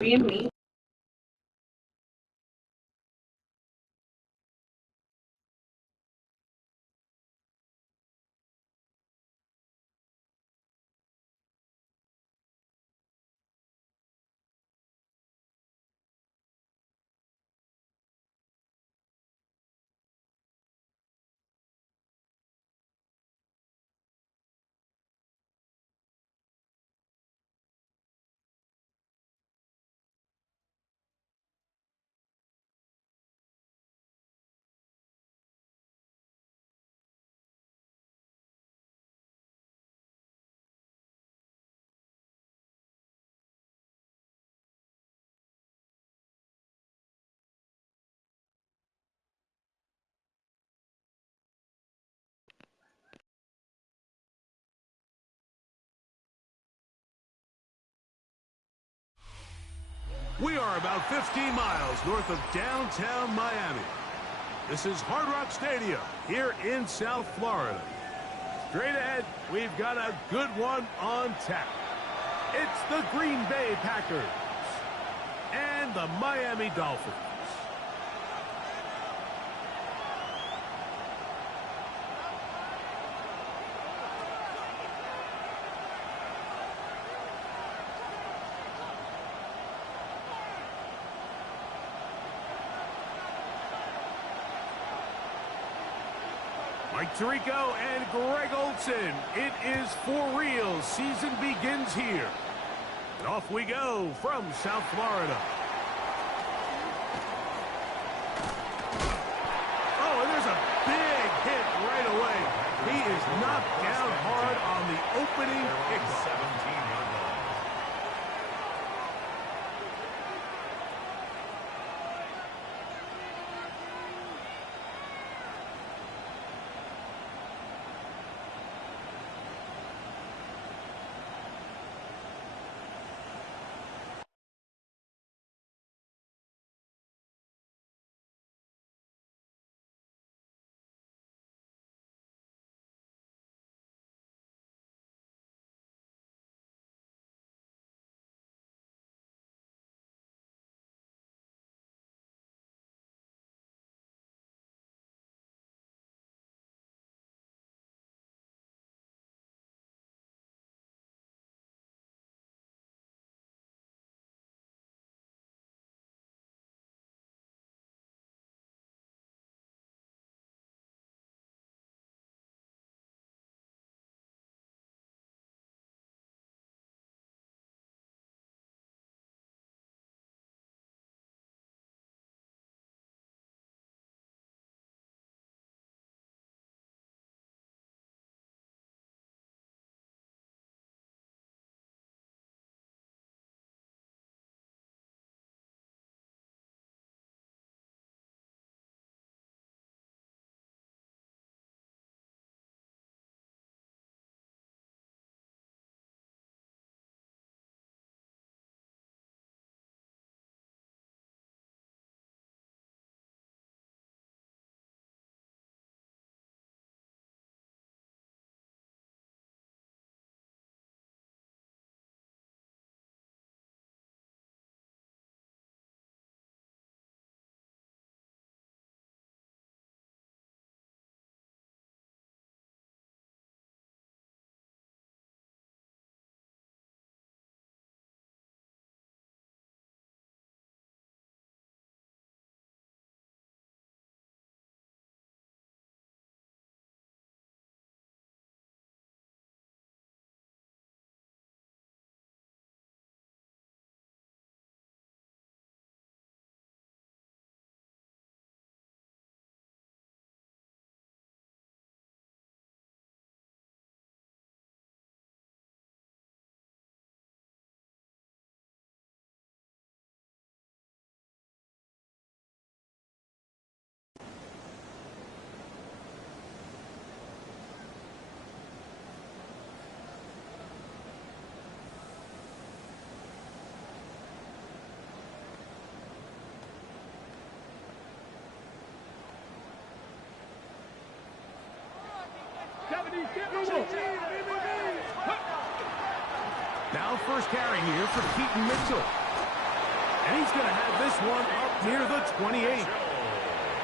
Me. We are about 15 miles north of downtown Miami. This is Hard Rock Stadium here in South Florida. Straight ahead, we've got a good one on tap. It's the Green Bay Packers and the Miami Dolphins. Mike Tirico and Greg Olson. It is for real. Season begins here. And off we go from South Florida. Oh, and there's a big hit right away. He is knocked down hard on the opening kickoff. 17-yard line. Now first carry here for Keaton Mitchell. And he's going to have this one up near the 28.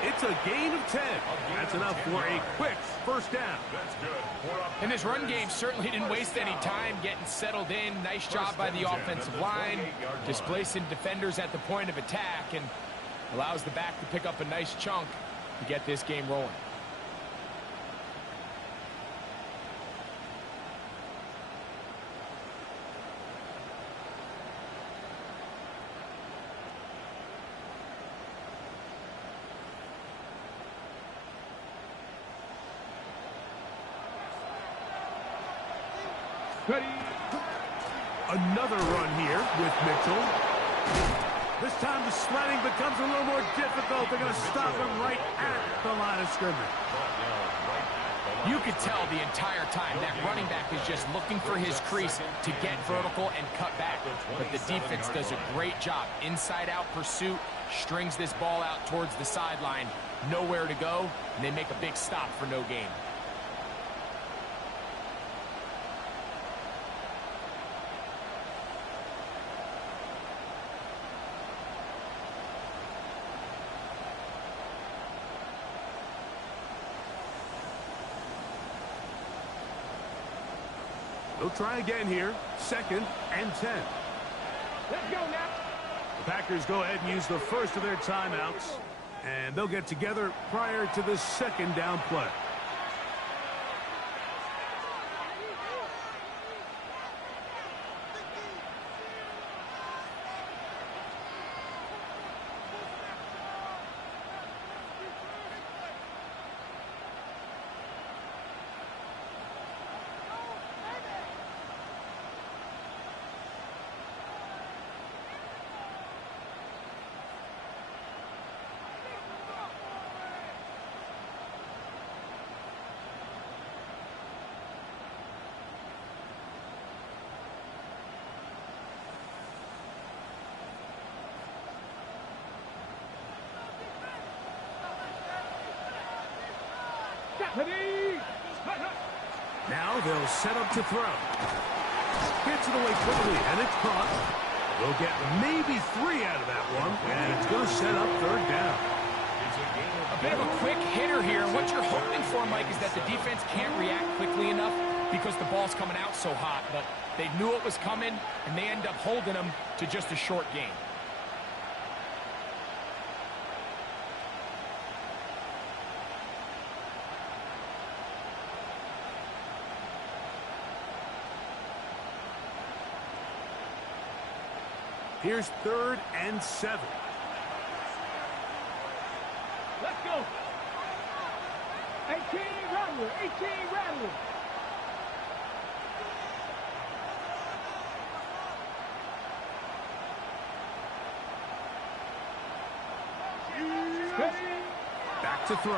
It's a gain of 10. That's enough for a quick first down. And this run game certainly didn't waste any time getting settled in. Nice job by the offensive line, displacing defenders at the point of attack, and allows the back to pick up a nice chunk to get this game rolling. Ready. Another run here with Mitchell. This time the sledding becomes a little more difficult. They're going to stop him right at the line of scrimmage. You could tell the entire time that running back is just looking for his crease to get vertical and cut back. But the defense does a great job. Inside-out pursuit, strings this ball out towards the sideline. Nowhere to go, and they make a big stop for no gain. They'll try again here. 2nd and 10. Let's go now. The Packers go ahead and use the first of their timeouts, and they'll get together prior to the second down play. Now they'll set up to throw. Gets it away quickly, and it's caught. They'll get maybe 3 out of that one, and it's going to set up 3rd down. A bit of a quick hitter here. What you're hoping for, Mike, is that the defense can't react quickly enough because the ball's coming out so hot. But they knew it was coming, and they end up holding them to just a short gain. Here's 3rd and 7. Let's go. 18 Rattler, 18 Rattler. Back to throw.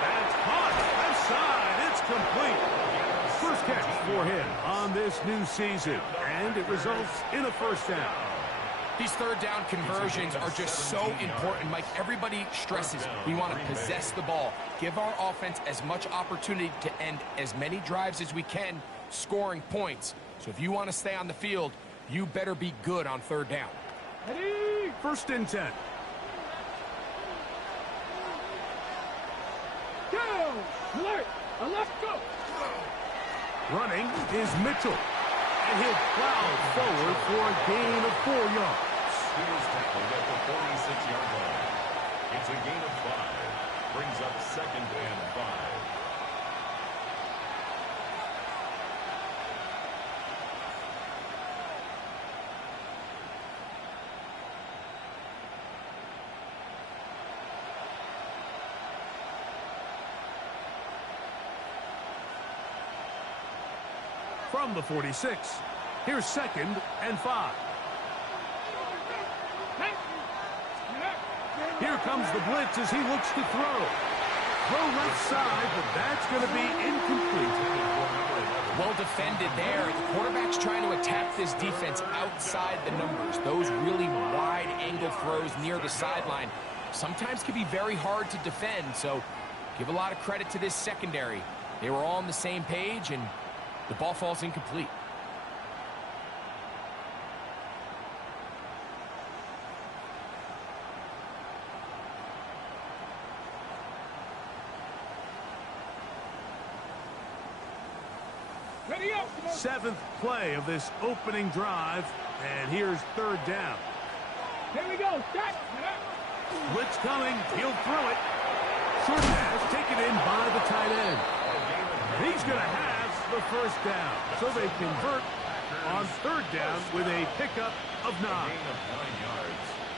That's caught. Left side. It's complete. First catch for him on this new season, and it results in a first down. These 3rd down conversions are just so important, Mike. Everybody stresses we want to possess the ball, give our offense as much opportunity to end as many drives as we can, scoring points. So if you want to stay on the field, you better be good on 3rd down. Ready? 1st and 10. Go! Alert! Let's go! Running is Mitchell, and he'll plow forward for a gain of 4 yards. He was tackled at the 46-yard line. It's a gain of 5. Brings up 2nd and 5. From the 46, here's 2nd and 5. Here comes the blitz as he looks to throw. Throw left side, but that's going to be incomplete. Well defended there. The quarterback's trying to attack this defense outside the numbers. Those really wide angle throws near the sideline sometimes can be very hard to defend, so give a lot of credit to this secondary. They were all on the same page, and the ball falls incomplete. 7th play of this opening drive, and here's 3rd down. Here we go. Start. Blitz coming. He'll throw it. Short pass taken in by the tight end. And he's going to have the 1st down. So they convert on 3rd down with a pickup of 9.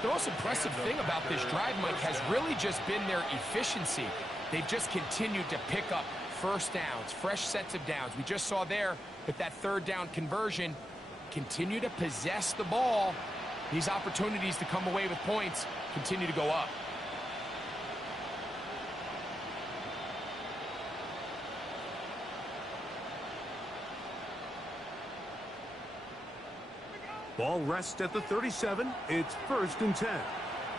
The most impressive thing about this drive, Mike, has really just been their efficiency. They've just continued to pick up 1st downs, fresh sets of downs. We just saw there with that 3rd down conversion, continue to possess the ball. These opportunities to come away with points continue to go up. Ball rests at the 37. It's 1st and 10.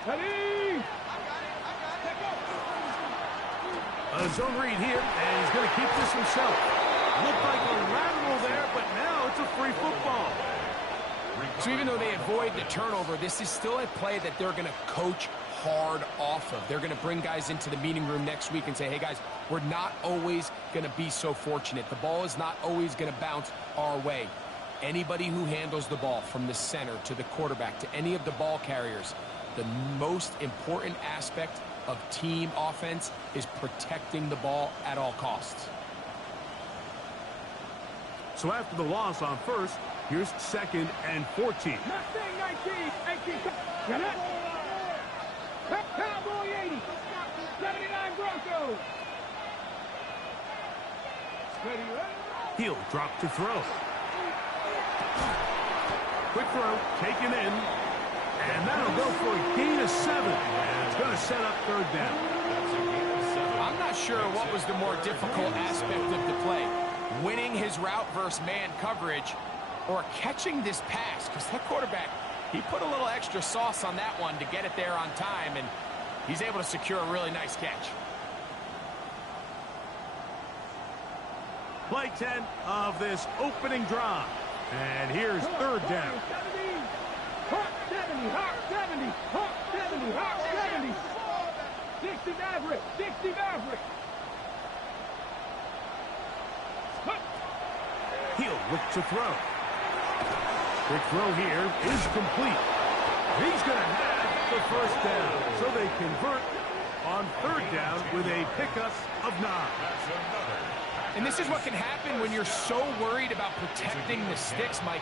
Ready? A zone read here, and he's going to keep this himself. Looked like a lateral there, but now it's a free football. So even though they avoid the turnover, this is still a play that they're going to coach hard off of. They're going to bring guys into the meeting room next week and say, hey, guys, we're not always going to be so fortunate. The ball is not always going to bounce our way. Anybody who handles the ball from the center to the quarterback to any of the ball carriers, the most important aspect of team offense is protecting the ball at all costs. So after the loss on 1st, here's 2nd and 14. Nothing, 19. Got it? Cowboy 80. 79 Broncos. Ready, ready? He'll drop to throw. Quick throw, taken in. And that'll go for a gain of 7. And it's going to set up 3rd down. I'm not sure what was the more difficult aspect of the play. Winning his route versus man coverage or catching this pass, because that quarterback, he put a little extra sauce on that one to get it there on time, and he's able to secure a really nice catch. Play 10 of this opening drive. And here's 3rd down. 70, Hawk 70, Hawk 70, Hawk 70. 60 Maverick, 60 Maverick. He'll look to throw. Quick throw here is complete. He's going to have the 1st down. So they convert on 3rd down with a pickup of 9. And this is what can happen when you're so worried about protecting the sticks, Mike.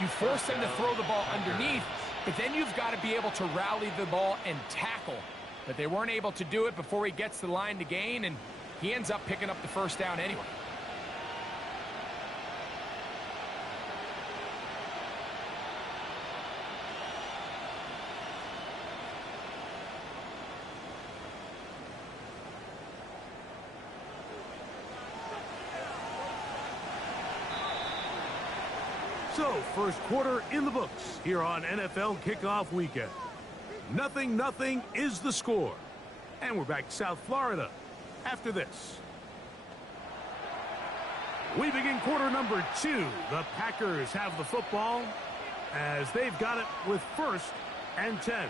You force them to throw the ball underneath, but then you've got to be able to rally the ball and tackle. But they weren't able to do it before he gets to the line to gain, and he ends up picking up the 1st down anyway. So, 1st quarter in the books here on NFL Kickoff Weekend. 0-0 is the score. And we're back to South Florida after this. We begin quarter number 2. The Packers have the football as they've got it with 1st and 10.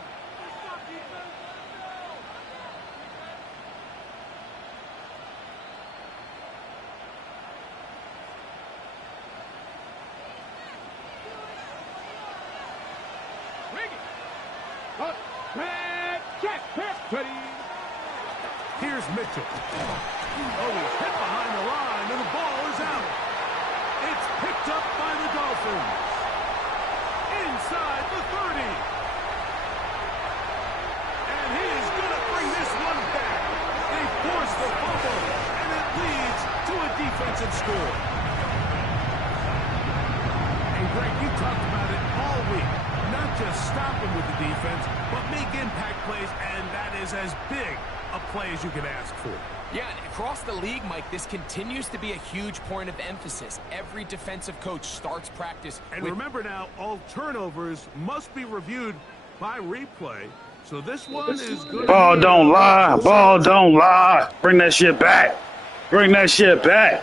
Here's Mitchell. Oh, he's hit behind the line, and the ball is out. It's picked up by the Dolphins. Inside the 30. And he is going to bring this one back. They force the fumble, and it leads to a defensive score. And Greg, you talked about it all week. Not just stopping with the defense, but make impact plays, and that is as big a play as you can ask for. Yeah, and across the league, Mike, this continues to be a huge point of emphasis. Every defensive coach starts practice. And remember now, all turnovers must be reviewed by replay. So this one is good. Ball don't lie. Ball don't lie. Bring that shit back. Bring that shit back.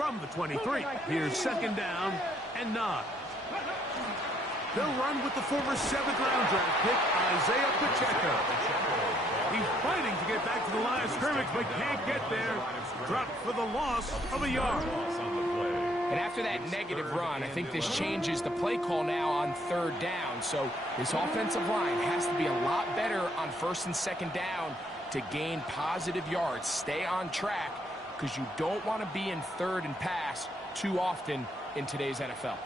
from the 23. Here's second down and 9. They'll run with the former 7th-round draft pick, Isaiah Pacheco. He's fighting to get back to the line of scrimmage, but can't get there. Dropped for the loss of a yard. And after that negative run, I think this changes the play call now on 3rd down. So this offensive line has to be a lot better on 1st and 2nd down to gain positive yards. Stay on track, because you don't want to be in 3rd and pass too often in today's NFL.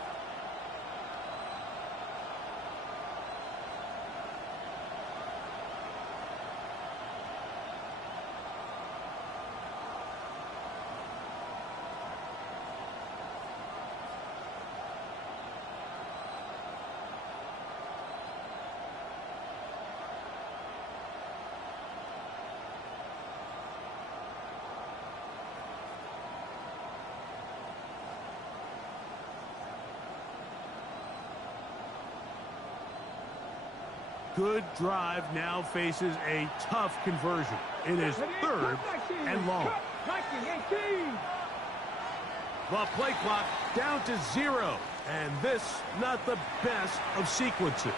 Good drive now faces a tough conversion. It is 3rd and long. The play clock down to 0. And this, not the best of sequences.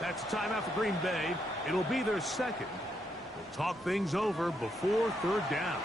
That's a timeout for Green Bay. It'll be their 2nd. They'll talk things over before 3rd down.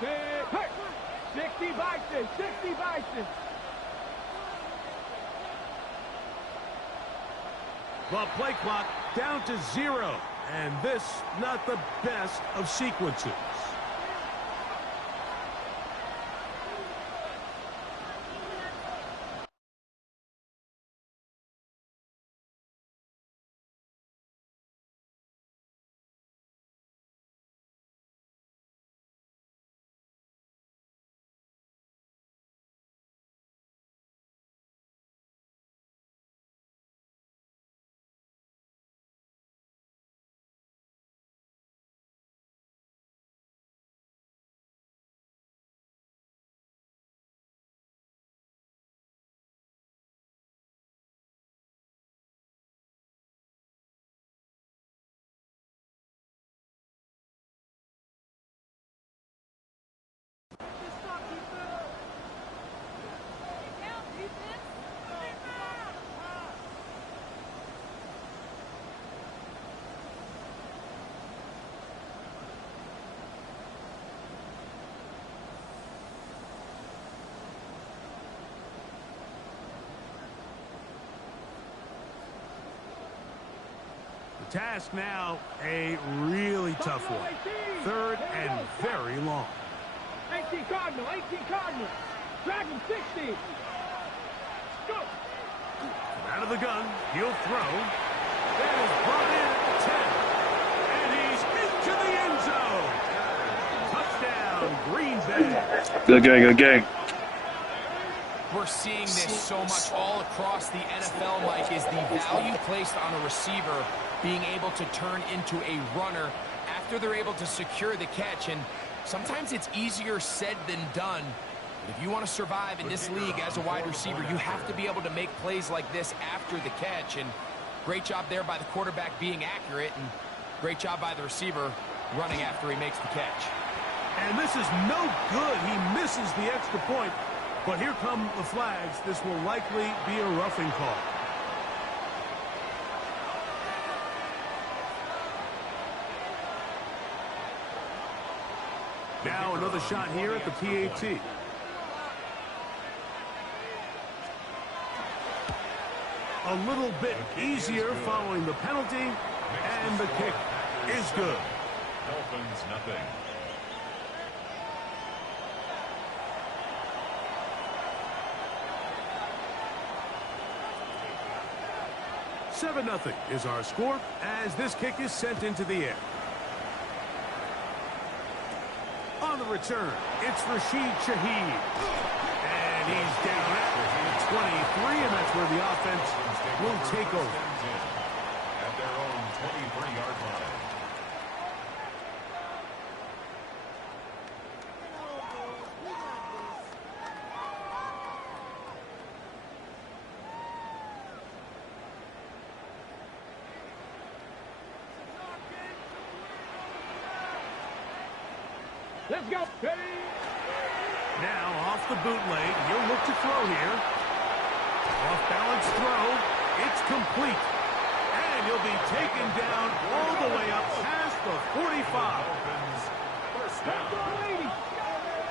Hey, 60 Bison, 60 Bison. The play clock down to 0. And this, not the best of sequences. Task now, a really tough one. 3rd and very long. 18 Cardinal, 18 Cardinal. Dragon 60. Go. Out of the gun, he'll throw. That is brought in at the 10. And he's into the end zone. Touchdown, Green Bay. Good game, good game. We're seeing this so much all across the NFL, Mike, is the value placed on a receiver being able to turn into a runner after they're able to secure the catch. And sometimes it's easier said than done. If you want to survive in this league as a wide receiver, you have to be able to make plays like this after the catch. And great job there by the quarterback being accurate, and great job by the receiver running after he makes the catch. And this is no good. He misses the extra point. But here come the flags. This will likely be a roughing call. Now another shot here at the PAT. A little bit easier following the penalty, and the kick is good. Dolphins nothing. (7-0) is our score as this kick is sent into the air. On the return, it's Rashid Shaheed. And he's down at 23, and that's where the offense will take over. At their own 23-yard line. Let's go. Ready? Now off the bootleg, he'll look to throw here. Off balance throw, it's complete. And he'll be taken down all the way up past the 45. Dolphins first Let's go, down. ladies.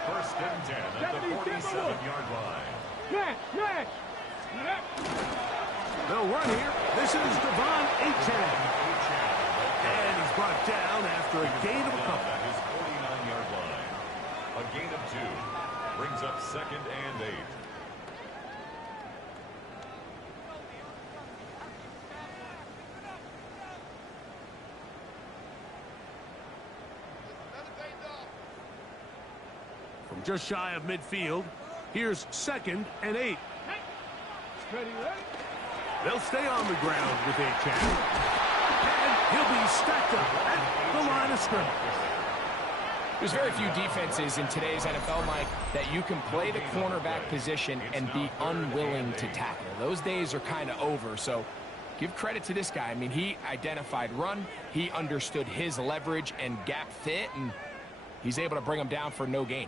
First and 10 at the 47-yard line. Smash, smash. They'll run here. This is Devon Achane. And he's brought down after a gain of a couple. At his 49-yard line. A gain of 2 brings up 2nd and 8. From just shy of midfield, here's 2nd and 8. Ready, ready? They'll stay on the ground with Achane. And he'll be stacked up at the line of scrimmage. There's very few defenses in today's NFL, Mike, that you can play the cornerback position and be unwilling to tackle. Those days are kind of over, so give credit to this guy. I mean, he identified run, he understood his leverage and gap fit, and he's able to bring him down for no gain.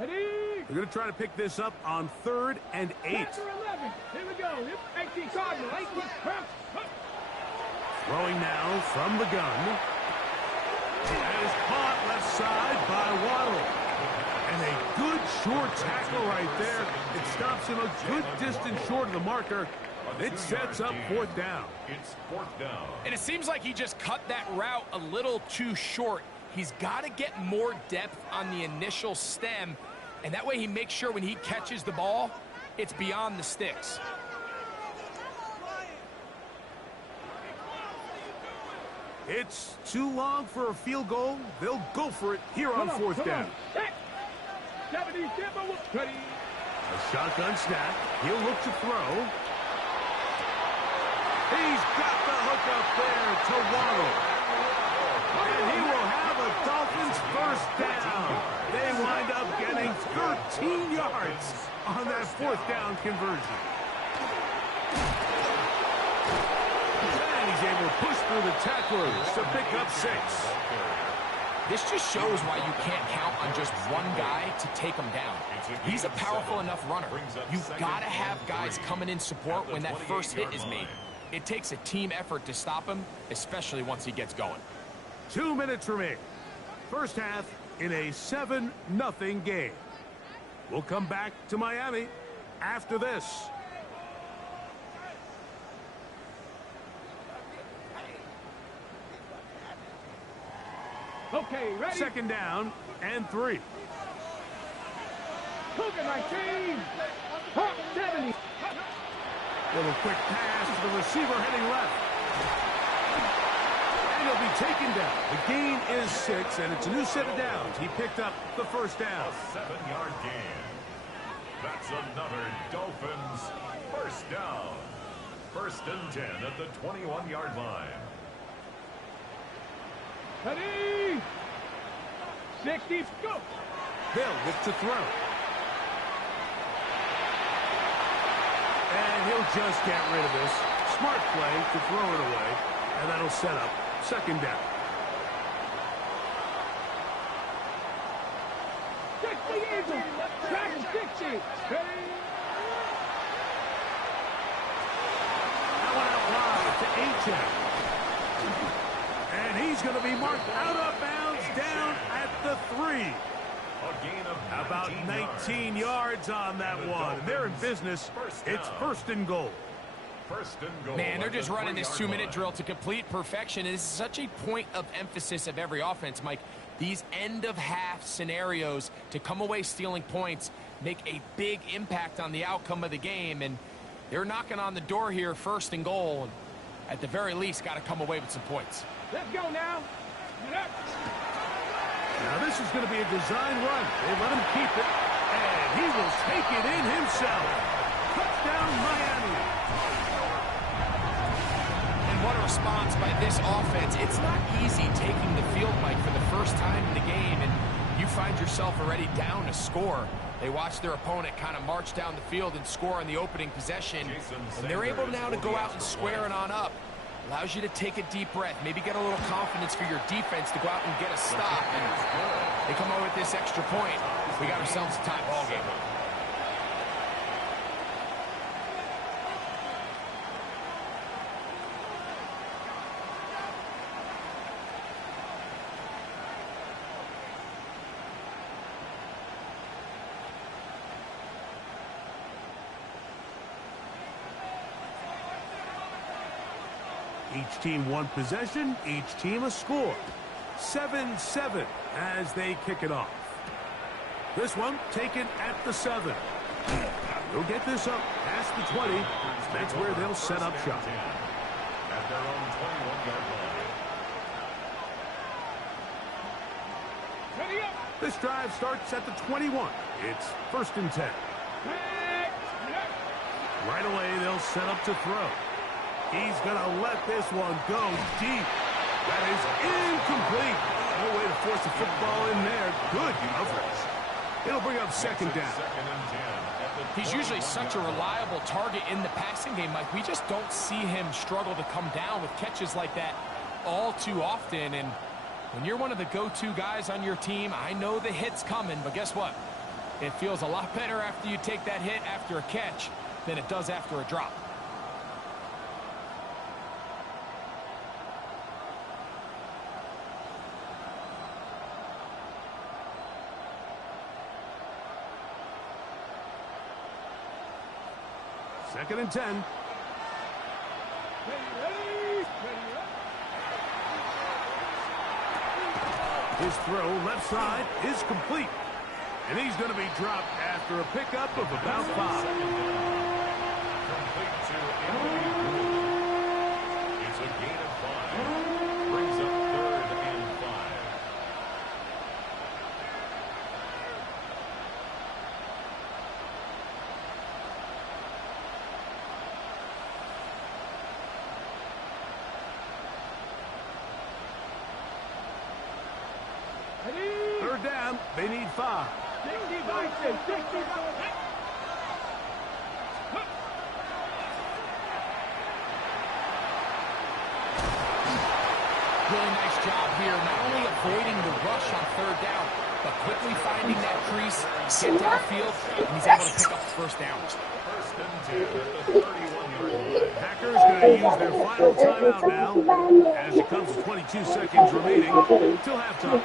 Ready? They're going to try to pick this up on 3rd and 8. Sector 11. Here we go. 18 Cardinal. 18. Throwing now from the gun. That is caught left side by WARLOK. And a good short tackle right there. It stops him a good distance short of the marker. It sets up 4th down. It's 4th down. And it seems like he just cut that route a little too short. He's got to get more depth on the initial stem, and that way he makes sure when he catches the ball, it's beyond the sticks. It's too long for a field goal. They'll go for it here on 4th down. 70, ready? A shotgun snap. He'll look to throw. He's got the hook up there to WARLOK. And he will have a Dolphins first down. They wind up getting 13 yards on that 4th down conversion. And he's able to push through the tacklers to pick up 6. This just shows why you can't count on just one guy to take him down. He's a powerful enough runner. You've got to have guys coming in support when that first hit is made. It takes a team effort to stop him, especially once he gets going. 2 minutes remaining. First half in a 7-0 game. We'll come back to Miami after this. Okay, ready? 2nd down and 3. Cougar 19. Hawk 70. Little quick pass to the receiver heading left. And he'll be taken down. The gain is 6, and it's a new set of downs. He picked up the first down. A 7-yard gain. That's another Dolphins first down. 1st and 10 at the 21-yard line. Ready? 60, go. They'll look to throw. And he'll just get rid of this. Smart play to throw it away. And that'll set up second down. 60 Eagles. Track 60. That one out wide to H.M. And he's going to be marked out of bounds down at the 3. About 19 yards on that one. They're in business. It's first and goal. Man, they're just running this 2-minute drill to complete perfection. It is such a point of emphasis of every offense, Mike. These end-of-half scenarios to come away stealing points make a big impact on the outcome of the game, and they're knocking on the door here, first and goal. And at the very least, got to come away with some points. Let's go now. Now this is going to be a design run. They let him keep it, and he will take it in himself. Touchdown, Miami. And what a response by this offense. It's not easy taking the field, Mike, for the first time in the game, and you find yourself already down a score. They watch their opponent kind of march down the field and score on the opening possession, and they're able now to go out and square it on up. Allows you to take a deep breath, maybe get a little confidence for your defense to go out and get a stop. And they come out with this extra point. We got ourselves a tie ball game. Each team one possession, each team a score. 7-7 as they kick it off. This one taken at the 7. They'll get this up past the 20. That's where they'll set up shop. At their own 21-yard line. Ready up. This drive starts at the 21. It's first and 10. Right away, they'll set up to throw. He's going to let this one go deep. That is incomplete. No way to force a football in there. Good coverage. It'll bring up second down. He's usually such a reliable target in the passing game, Mike. We just don't see him struggle to come down with catches like that all too often. And when you're one of the go-to guys on your team, I know the hit's coming, but guess what? It feels a lot better after you take that hit after a catch than it does after a drop. Second and 10. His throw left side is complete. And he's going to be dropped after a pickup of about 5. Complete to it's a gain of 5. Brings up 3rd and 5. Third down, they need 5. 60 boxes. 60 boxes. Really nice job here, not only avoiding the rush on third down, but quickly finding that crease, get downfield, and he's able to pick up the first down. First and 10 at the 31-yard line. Packers going to use their final timeout now as it comes to 22 seconds remaining till halftime.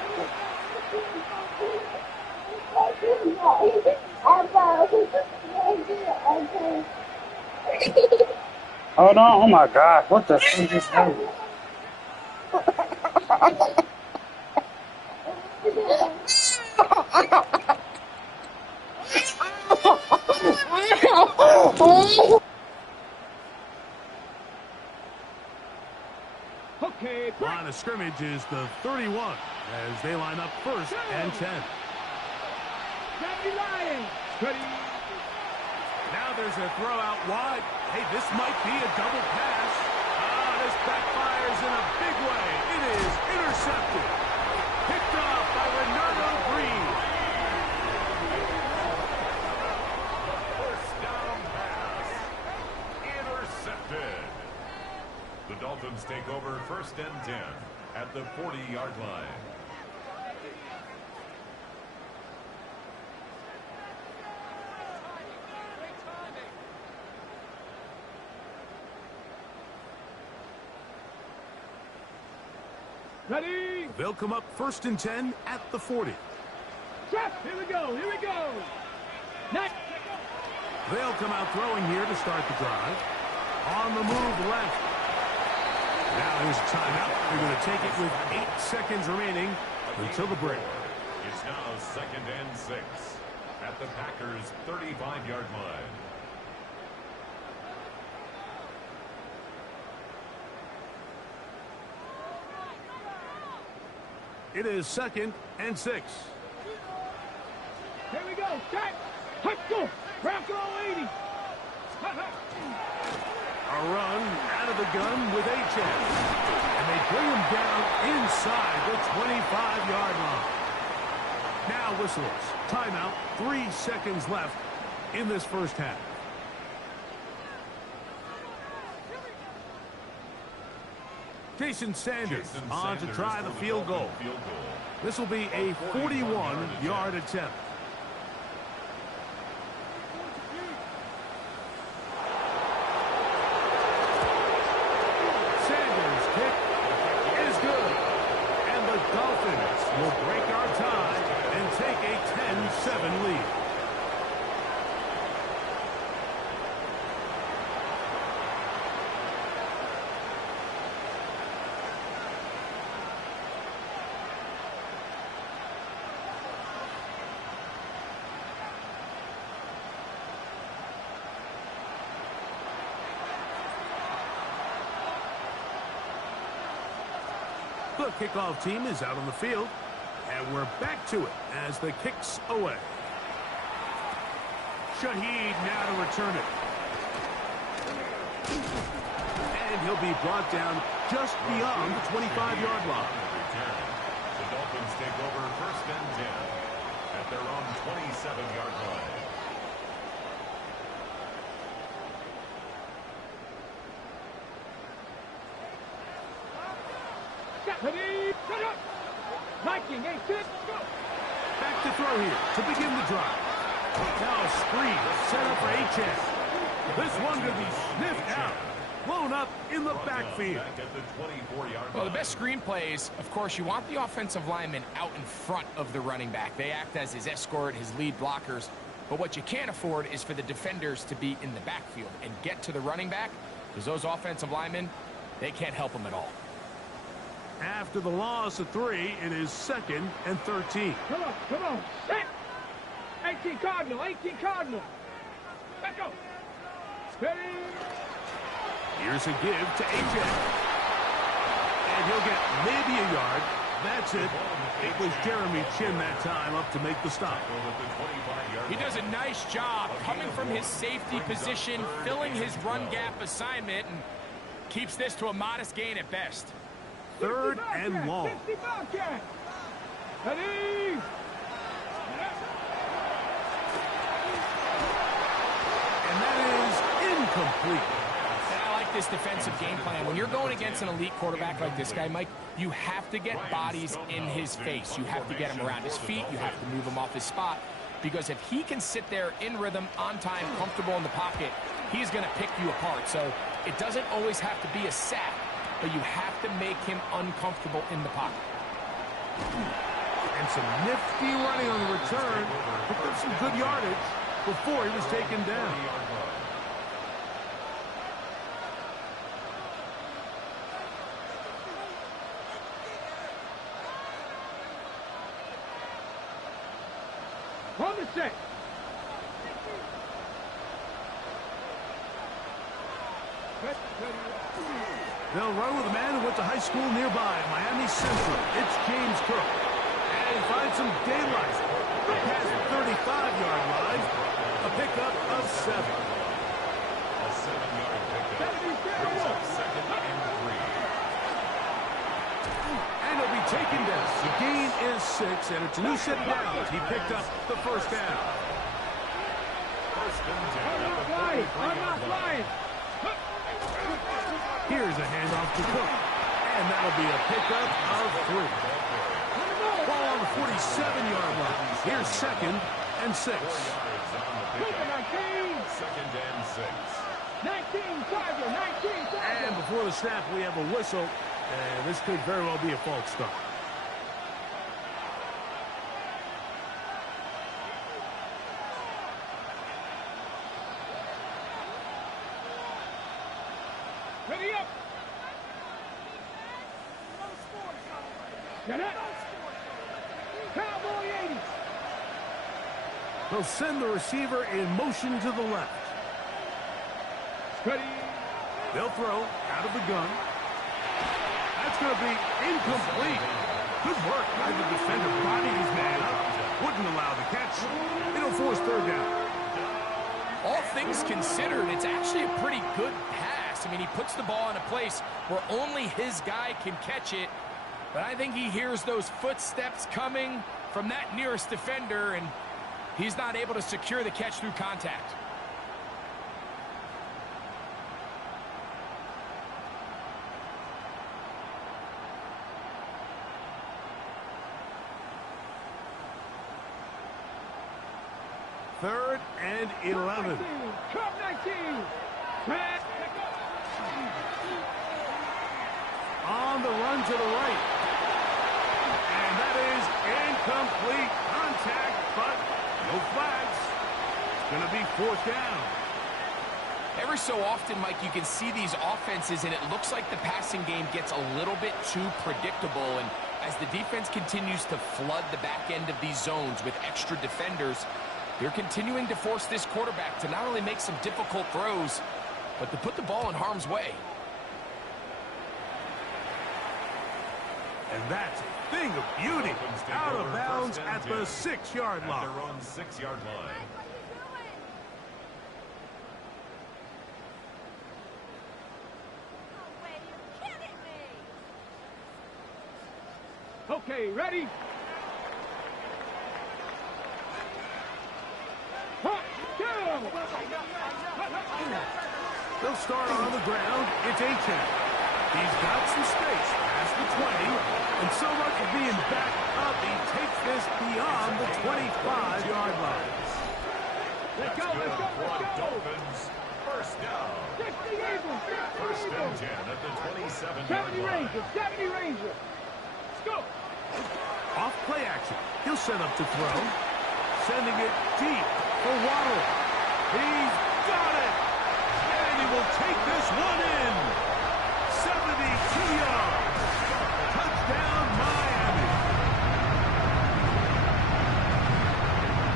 Oh no, oh my God, what the fuck is that? Okay. Line of scrimmage is the 31 as they line up first and 10. Ready, Lions. Ready. Now there's a throw out wide. Hey, this might be a double pass. This backfires in a big way. It is intercepted. Picked off by Renardo Green. First down pass. Dolphins take over 1st and 10 at the 40-yard line. Ready? They'll come up 1st and 10 at the 40. Trap. Here we go. Here we go. Next. They'll come out throwing here to start the drive. On the move left. Now here's a timeout. They're going to take it with 8 seconds remaining until the break. It's now 2nd and 6 at the Packers' 35-yard line. It is 2nd and 6. Here we go. Check. Let's go. Crack all 80. A run out of the gun with H.S. And they bring him down inside the 25-yard line. Now whistles. Timeout. 3 seconds left in this first half. Jason Sanders on to try the field goal. This will be a 41-yard attempt. Sanders' kick is good. And the Dolphins will break our tie and take a 10-7 lead. The kickoff team is out on the field, and we're back to it as the kick's away. Shaheed now to return it. And he'll be brought down just beyond the 25-yard line. The Dolphins take over 1st and 10 at their own 27-yard line. Ready? Set up. Viking, 8 6. Go. Back to throw here to begin the drive. Now a screen set up for H.S. This one could be sniffed out. Blown up in the backfield. Well, the best screen plays, of course, you want the offensive linemen out in front of the running back. They act as his escort, his lead blockers. But what you can't afford is for the defenders to be in the backfield and get to the running back, because those offensive linemen, they can't help him at all. After the loss of 3, it is 2nd and 13. Come on, come on. Set. 18 Cardinal, 18 Cardinal. Let's go. Ready? Here's a give to H.S. And he'll get maybe a yard. That's it. It was Jeremy Chin that time up to make the stop. He does a nice job coming from his safety position, filling his run gap assignment, and keeps this to a modest gain at best. 3rd and long. 60 Bobcat. Ready? And that is incomplete. And I like this defensive game plan. When you're going against an elite quarterback like this guy, Mike, you have to get bodies in his face. You have to get him around his feet. You have to move him off his spot. Because if he can sit there in rhythm, on time, comfortable in the pocket, he's going to pick you apart. So it doesn't always have to be a sack, but you have to make him uncomfortable in the pocket. And some nifty running on the return. Picked up some good yardage before he was taken down. On the set. They'll run with a man who went to high school nearby, Miami Central. It's James Cook. And he finds some daylight. Past the 35-yard line. A pickup of 7. A 7-yard pickup. Brings up 2nd and 3. And he'll be taken down. The gain is 6, and it's a new set of downs. He picked up the first down. 1st and 10 I'm at not the flying. 33-yard I'm not line. flying. Here's a handoff to Cook. And that'll be a pickup of 3. Ball on the 47-yard line. Here's 2nd and 6. Second and 6. 19, Tiger, 19, Tiger. And before the snap, we have a whistle. And this could very well be a false start. Ready up. Get up. Cowboy 80. They'll send the receiver in motion to the left. Ready. They'll throw out of the gun. That's going to be incomplete. Good work by the defender. Bodied his man up. Wouldn't allow the catch. It'll force 3rd down. All things considered, it's actually a pretty good pass. I mean, he puts the ball in a place where only his guy can catch it. But I think he hears those footsteps coming from that nearest defender, and he's not able to secure the catch through contact. Third and 11. Cup 19. On the run to the right. And that is incomplete contact, but no flags. It's going to be 4th down. Every so often, Mike, you can see these offenses, and it looks like the passing game gets a little bit too predictable. And as the defense continues to flood the back end of these zones with extra defenders, they're continuing to force this quarterback to not only make some difficult throws, but to put the ball in harm's way. And that's a thing of beauty. Out of bounds at the 6-yard line. At their own 6-yard line. Okay, ready? They'll start on the ground. It's A-10. He's got some space past the 20. And so much of being backed up, he takes this beyond the 25-yard line. Let's go, let's go, let's go. Dolphins, first down. 60 Eagles, 60 First and Eagles. 10 at the 27-yard 70 line. Rangers, 70 Rangers. Let's go. Off play action. He'll set up to throw. Sending it deep for Waddle. He's got it. And he will take this one in. 72 yards. Touchdown, Miami.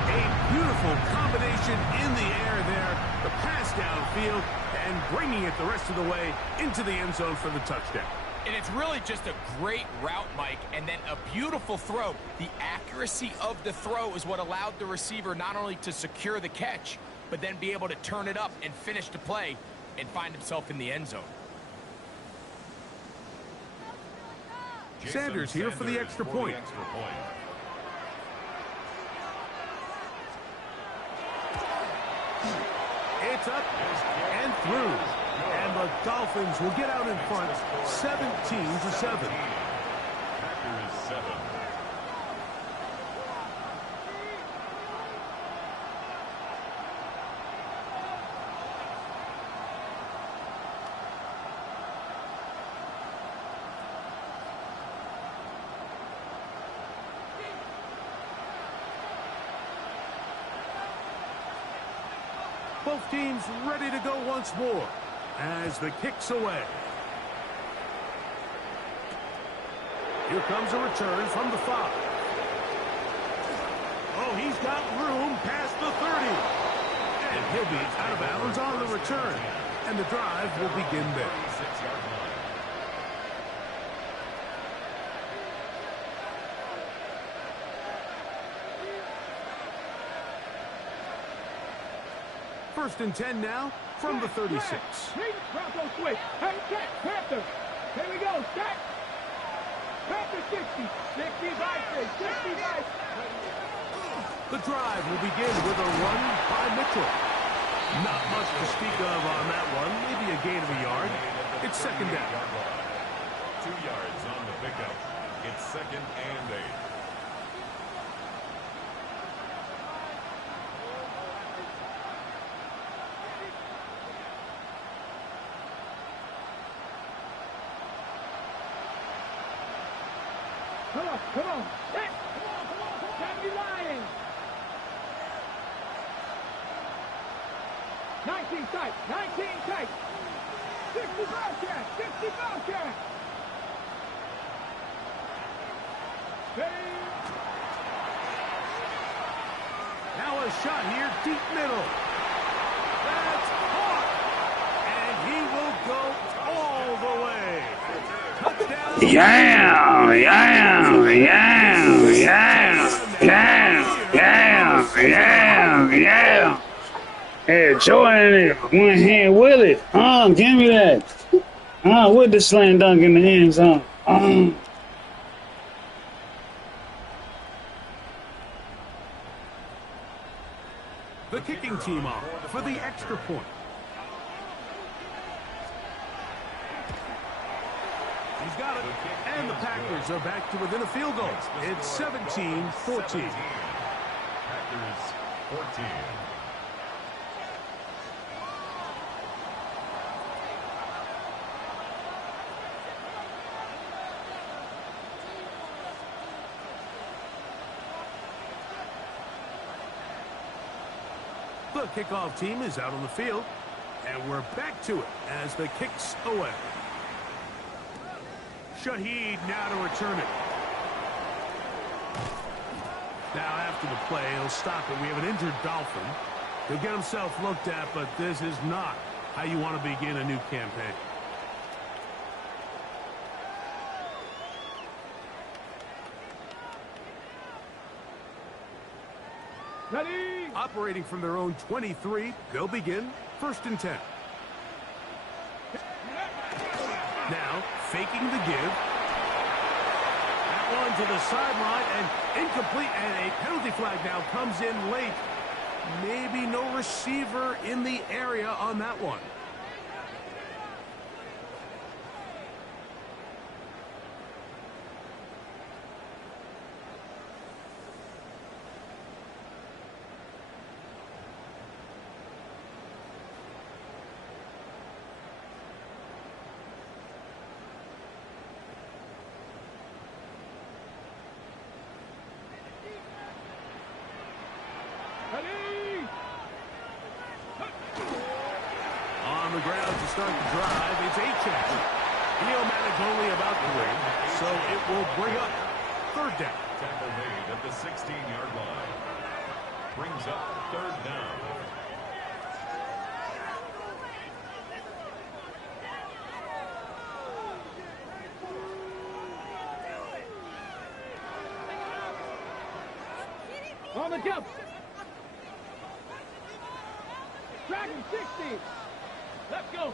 A beautiful combination in the air there. The pass downfield and bringing it the rest of the way into the end zone for the touchdown. And it's really just a great route, Mike, and then a beautiful throw. The accuracy of the throw is what allowed the receiver not only to secure the catch, but then be able to turn it up and finish the play and find himself in the end zone. Sanders here for the extra point. It's up and through. And the Dolphins will get out in front 17-7. Packers 7. Both teams ready to go once more as the kick's away. Here comes a return from the 5. Oh, he's got room past the 30. And he'll be out of bounds on the return. And the drive will begin there. 6-yard line. First and 10 now from the 36. Bronco switch. Hey, check. Panther. Here we go. Check. Panther 60. 60 by 60 by. The drive will begin with a run by Mitchell. Not much to speak of on that one. Maybe a gain of a yard. It's second down. 2 yards on the pickup. It's 2nd and 8. Come on, come on. Set. Can't be lying. 19 tight, 19 tight. 60 Bobcat, 60 Bobcat. Now a shot here, deep middle. That's caught. And he will go all the way. Touchdown. Yeah, yeah, yeah, yeah, yeah, yeah, yeah. Hey, Jordan, one hand Willis. Give me that. With the slam dunk in the end zone. The kicking team off for the extra point. He's got it. And the Packers are back to within a field goal. It's 17-14. Packers 14. The kickoff team is out on the field, and we're back to it as the kick's away. Shaheed now to return it. Now after the play, he'll stop it. We have an injured Dolphin. He'll get himself looked at, but this is not how you want to begin a new campaign. Ready? Operating from their own 23, they'll begin 1st and 10. Now, faking the give. That one to the sideline and incomplete, and a penalty flag now comes in late. Maybe no receiver in the area on that one. On the ground to start the drive, it's H-check. He'll manage only about 3, so it will bring up 3rd down. Tackle made at the 16-yard line. Brings up 3rd down. On the jump. Dragon 60. Let's go.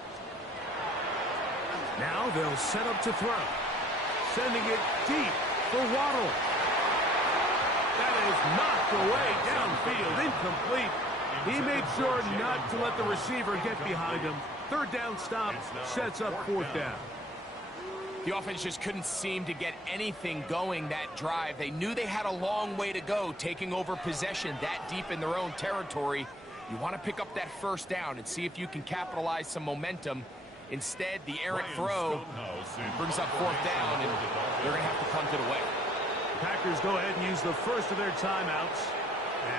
Now they'll set up to throw. Sending it deep for Waddle. That is knocked away downfield, incomplete. He made sure not to let the receiver get behind him. 3rd down stop sets up 4th down. The offense just couldn't seem to get anything going that drive. They knew they had a long way to go, taking over possession that deep in their own territory. You want to pick up that 1st down and see if you can capitalize some momentum. Instead, the errant throw brings up 4th down, and they're going to have to punt it away. The Packers go ahead and use the first of their timeouts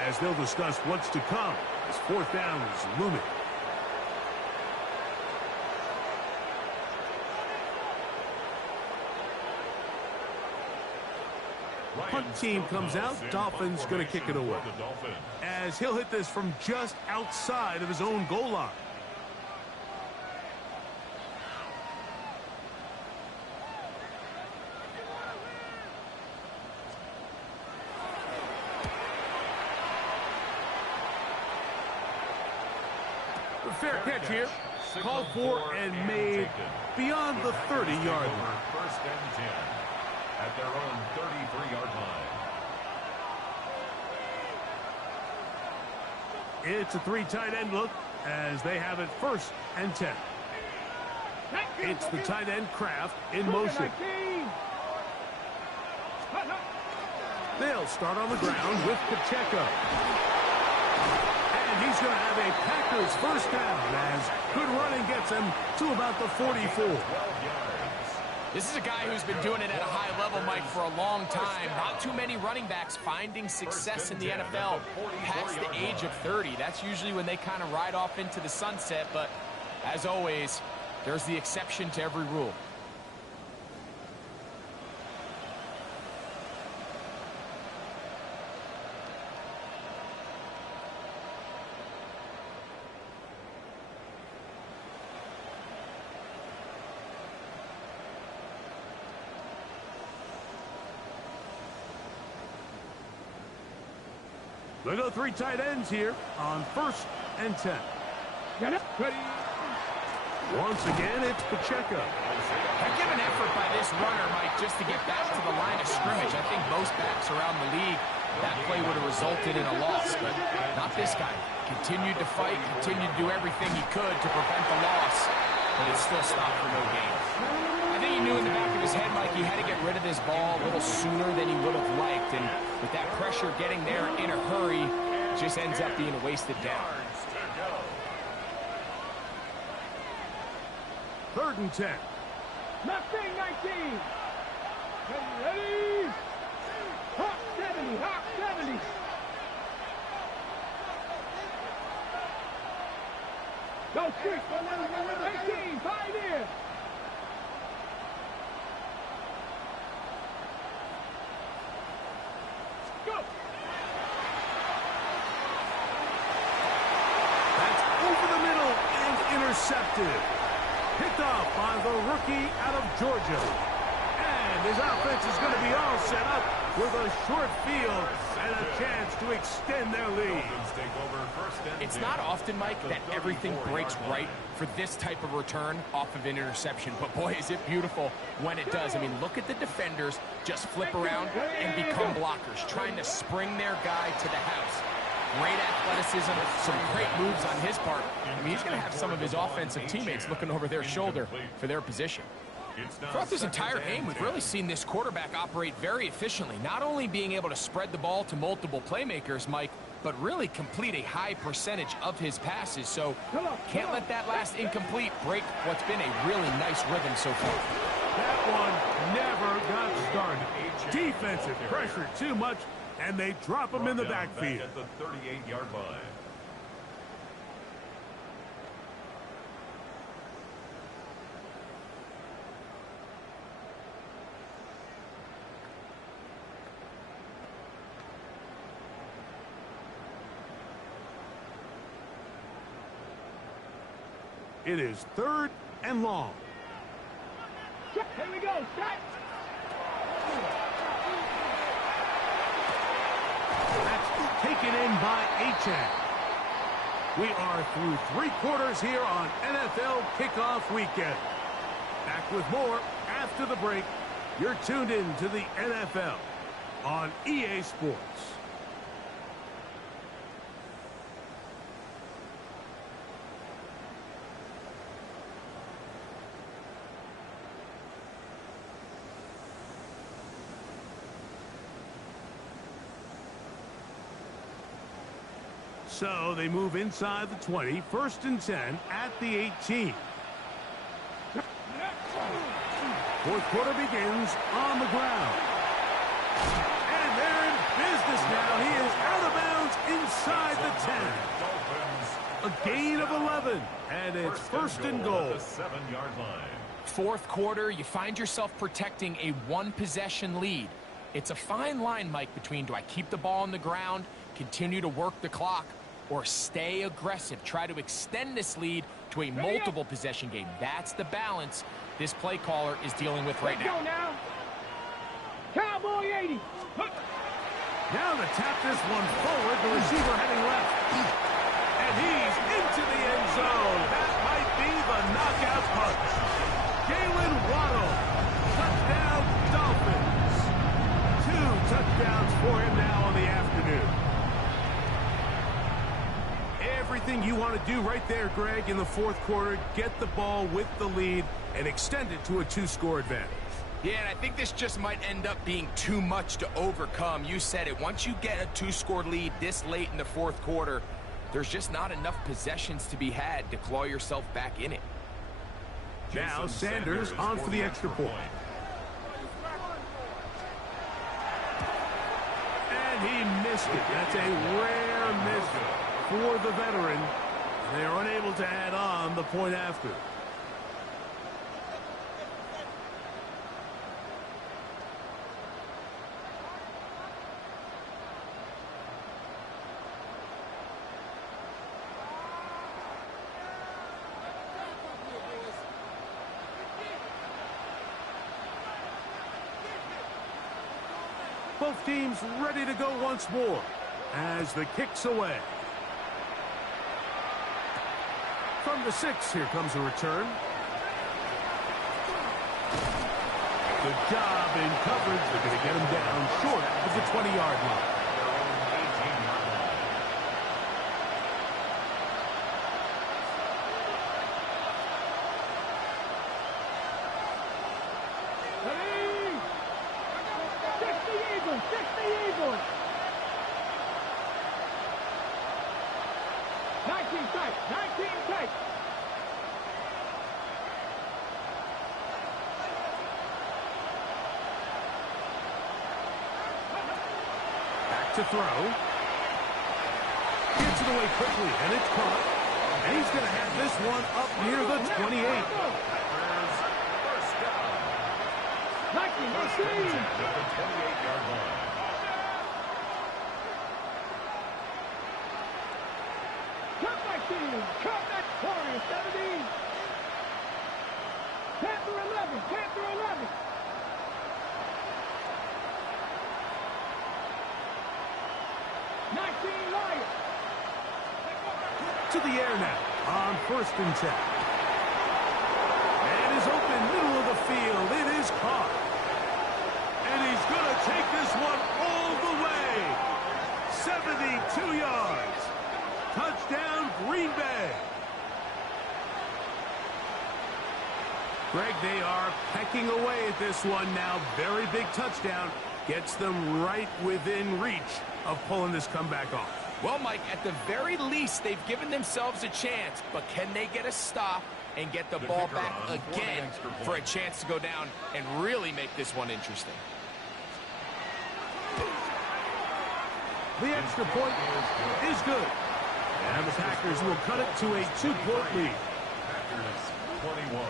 as they'll discuss what's to come as 4th down is looming. Punt team comes out. Dolphins going to kick it away as he'll hit this from just outside of his own goal line. A fair catch here. Called for and made beyond the 30-yard line. 1st and 10 at their own 33-yard line. It's a 3 tight end look as they have it 1st and 10. It's the tight end Kraft in motion. They'll start on the ground with Pacheco. And he's going to have a Packers first down as good running gets him to about the 44. This is a guy who's been doing it at a high level, Mike, for a long time. Not too many running backs finding success in the NFL past the age of 30. That's usually when they kind of ride off into the sunset, but as always, there's the exception to every rule. They go three tight ends here on 1st and 10. Get it. Ready. Once again, it's Pacheco. Heck of an effort by this runner, Mike, just to get back to the line of scrimmage. I think most backs around the league, that play would have resulted in a loss, but not this guy. Continued to fight, continued to do everything he could to prevent the loss, but it still stopped for no gain. I think he knew in the back of his head, Mike, he had to get rid of this ball a little sooner than he would have liked, and with that pressure getting there in a hurry, it just ends up being a wasted down. 3rd and 10. Mustang 19. Ready. Hawk 70. Hawk 70. Go street. 18. 5 in. Go. That's over the middle and intercepted. Picked off by the rookie out of Georgia. And his offense is going to be all set up with a short field and a chance to extend their lead. It's not often, Mike, that everything breaks right for this type of return off of an interception. But boy, is it beautiful when it does. I mean, look at the defenders just flip around and become blockers, trying to spring their guy to the house. Great athleticism, some great moves on his part. I mean, he's going to have some of his offensive teammates looking over their shoulder for their position. Throughout this entire game, we've really seen this quarterback operate very efficiently, not only being able to spread the ball to multiple playmakers, Mike, but really complete a high percentage of his passes. So can't let that last incomplete break what's been a really nice rhythm so far. That one never got started. Defensive pressure too much, and they drop him in the backfield. At the 38-yard line. It is 3rd and long. Here we go. Set. That's taken in by Achane. We are through 3 quarters here on NFL Kickoff Weekend. Back with more after the break. You're tuned in to the NFL on EA Sports. So they move inside the 20, 1st and 10 at the 18. 4th quarter begins on the ground. And they're in business now. He is out of bounds inside the 10. A gain of 11, and it's 1st and goal. The 7-yard line. 4th quarter, you find yourself protecting a 1-possession lead. It's a fine line, Mike, between do I keep the ball on the ground, continue to work the clock, or stay aggressive, try to extend this lead to a multiple possession game. That's the balance this play caller is dealing with right now. Cowboy 80. Now to tap this one forward, the receiver heading left. And he's into the end zone. That might be the knockout punch. Jalen Waddle, touchdown Dolphins. 2 touchdowns for him now on the afternoon. Everything you want to do right there, Greg, in the fourth quarter. Get the ball with the lead and extend it to a 2-score advantage. Yeah, and I think this just might end up being too much to overcome. You said it. Once you get a 2-score lead this late in the fourth quarter, there's just not enough possessions to be had to claw yourself back in it. Now Sanders on for the extra point. And he missed it. That's a rare miss for the veteran. They're unable to add on the point after. Both teams ready to go once more as the kick's away. From the 6, here comes a return. Good job in coverage. They're going to get him down short of the 20-yard line. To throw. Gets it away quickly, and it's caught. And he's going to have this one up near the 28. First down. 28-yard line. Cut back team. Cut back corner. 17. Panther 11. Panther 11. To the air now on 1st and 10. And is open middle of the field. It is caught. And he's going to take this one all the way. 72 yards. Touchdown, Green Bay. Greg, they are pecking away at this one now. Very big touchdown. Gets them right within reach of pulling this comeback off. Well, Mike, at the very least, they've given themselves a chance, but can they get a stop and get the ball back again for a chance to go down and really make this one interesting? The extra point is good. And the Packers will cut it to a 2-point lead. Packers 21.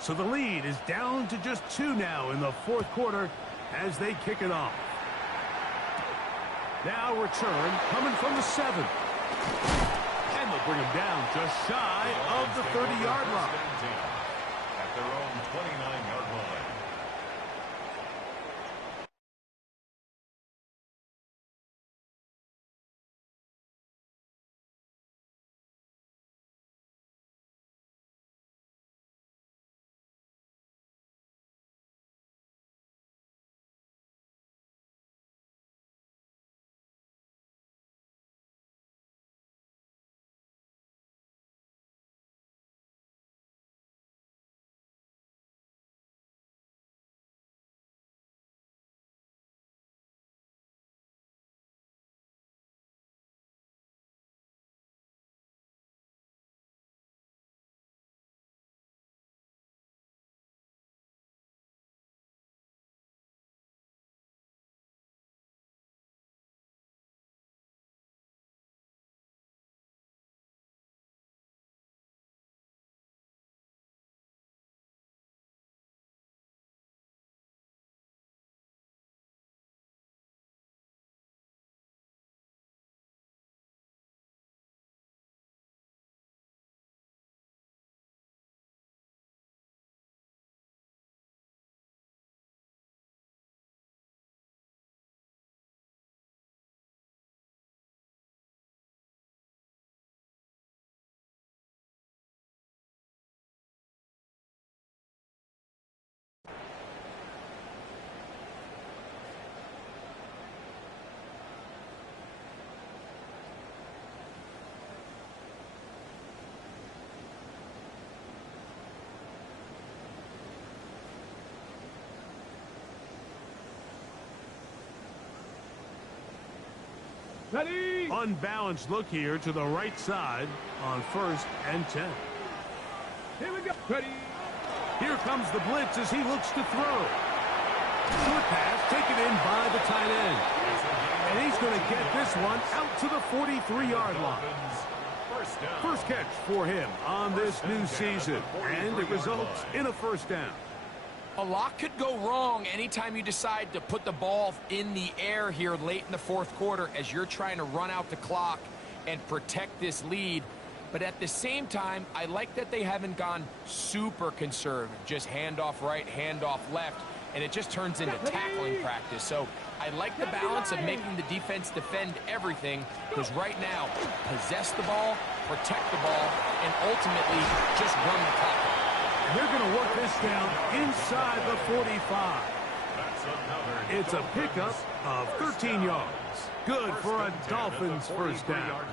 So the lead is down to just 2 now in the fourth quarter as they kick it off. Now return coming from the 7. And they'll bring him down just shy of the 30-yard line. At their own 29-yard line. Ready? Unbalanced look here to the right side on 1st and 10. Here we go. Ready? Here comes the blitz as he looks to throw. Short pass taken in by the tight end. And he's going to get this one out to the 43-yard line. First catch for him on this new season, and it results in a first down. A lot could go wrong anytime you decide to put the ball in the air here late in the 4th quarter as you're trying to run out the clock and protect this lead. But at the same time, I like that they haven't gone super conservative, just handoff right, handoff left, and it just turns into tackling practice. So I like the balance of making the defense defend everything, because right now, possess the ball, protect the ball, and ultimately just run the clock. They're going to work this down inside the 45. It's a pickup of 13 yards. Good for a Dolphins first down.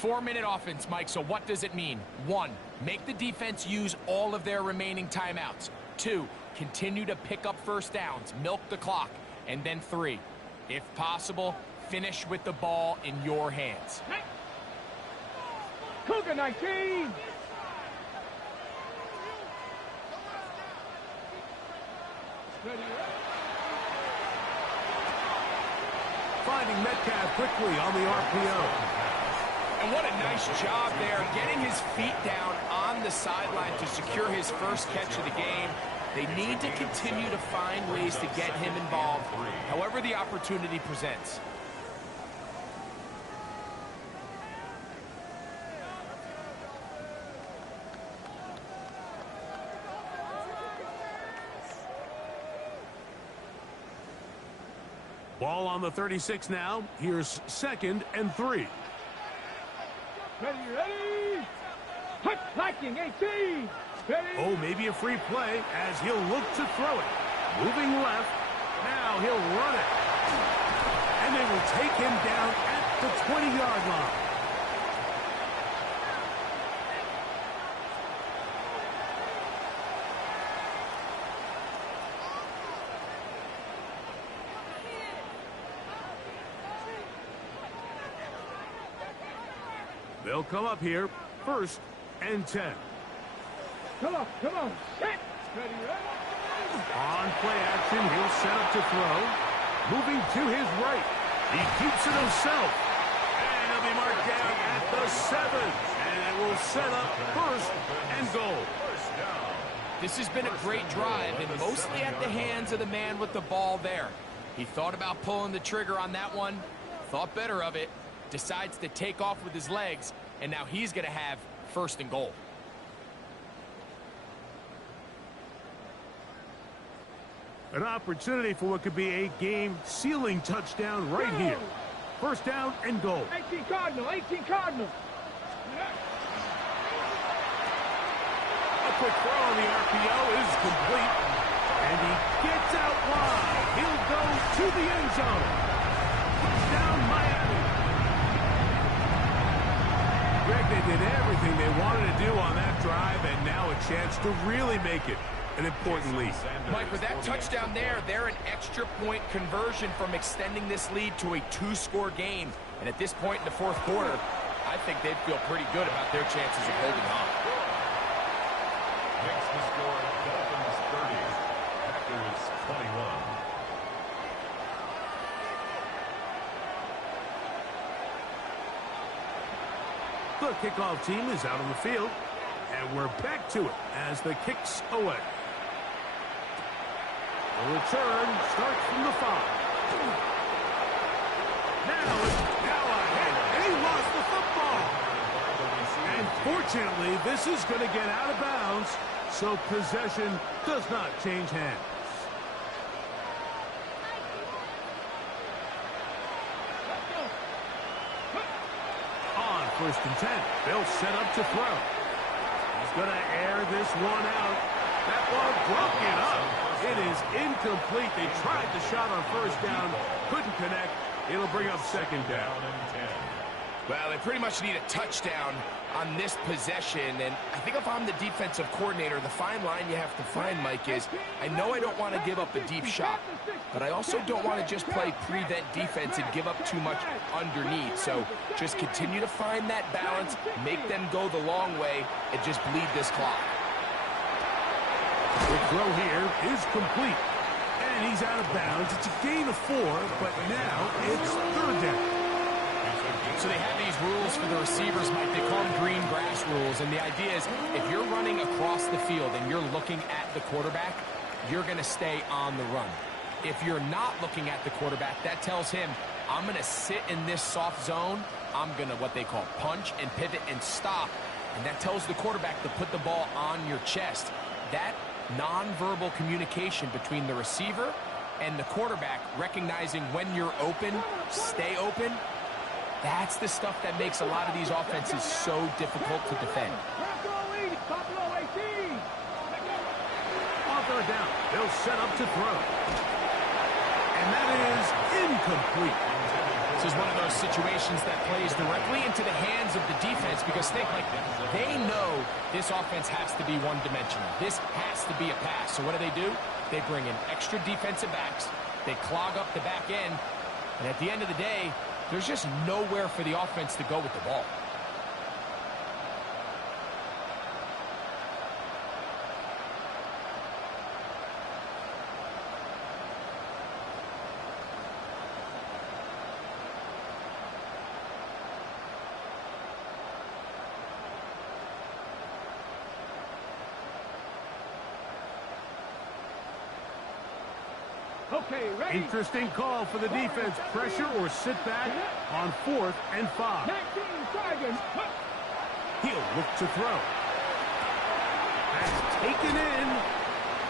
4-minute offense, Mike, so what does it mean? 1, make the defense use all of their remaining timeouts. 2, continue to pick up first downs, milk the clock. And then 3, if possible, finish with the ball in your hands. Cougar 19. Finding Metcalf quickly on the RPO. And what a nice job there, getting his feet down on the sideline to secure his first catch of the game. They need to continue to find ways to get him involved, however the opportunity presents. Ball on the 36 now. Here's 2nd and 3. Ready? Hut liking 18. Ready? Oh, maybe a free play as he'll look to throw it. Moving left. Now he'll run it. And they will take him down at the 20-yard line. They'll come up here, 1st and 10. Come on. Set. Ready? On play action, he'll set up to throw. Moving to his right. He keeps it himself. And he'll be marked down at the 7. And it will set up 1st and goal. This has been a great drive, and mostly at the hands of the man with the ball there. He thought about pulling the trigger on that one, thought better of it, decides to take off with his legs, and now he's going to have 1st and goal. An opportunity for what could be a game-sealing touchdown right here. 1st down and goal. 18 Cardinal. A quick throw on the RPO is complete. And he gets out wide. He'll go to the end zone. Touchdown, Miami. Greg, they did everything they wanted to do on that drive, and now a chance to really make it an important lead. Mike, with that touchdown there, they're an extra point conversion from extending this lead to a 2-score game. And at this point in the 4th quarter, I think they'd feel pretty good about their chances of holding on. Makes the score Dolphins 30, Packers 21. The kickoff team is out on the field, and we're back to it as the kick's away. The return starts from the 5. Now ahead, and he lost the football. And fortunately, this is going to get out of bounds, so possession does not change hands. On 1st and 10, they'll set up to throw. He's going to air this one out. That ball broken up. It is incomplete. They tried the shot on 1st down, couldn't connect. It'll bring up 2nd down. Well, they pretty much need a touchdown on this possession, and I think if I'm the defensive coordinator, the fine line you have to find, Mike, is I know I don't want to give up a deep shot, but I also don't want to just play prevent defense and give up too much underneath. So just continue to find that balance, make them go the long way, and just bleed this clock. The throw here is complete, and he's out of bounds. It's a gain of 4, but now it's 3rd down. So they have these rules for the receivers, Mike. They call them green grass rules. And the idea is if you're running across the field and you're looking at the quarterback, you're going to stay on the run. If you're not looking at the quarterback, that tells him, I'm going to sit in this soft zone. I'm going to what they call punch and pivot and stop. And that tells the quarterback to put the ball on your chest. That nonverbal communication between the receiver and the quarterback, recognizing when you're open, stay open, that's the stuff that makes a lot of these offenses so difficult to defend. On 3rd down, they'll set up to throw. And that is incomplete. This is one of those situations that plays directly into the hands of the defense because think like they know this offense has to be one-dimensional. This has to be a pass. So what do? They bring in extra defensive backs. They clog up the back end. And at the end of the day, there's just nowhere for the offense to go with the ball. Okay, ready? Interesting call for the defense. Pressure or sit back on 4th and 5. 19 seconds. He'll look to throw. That's taken in,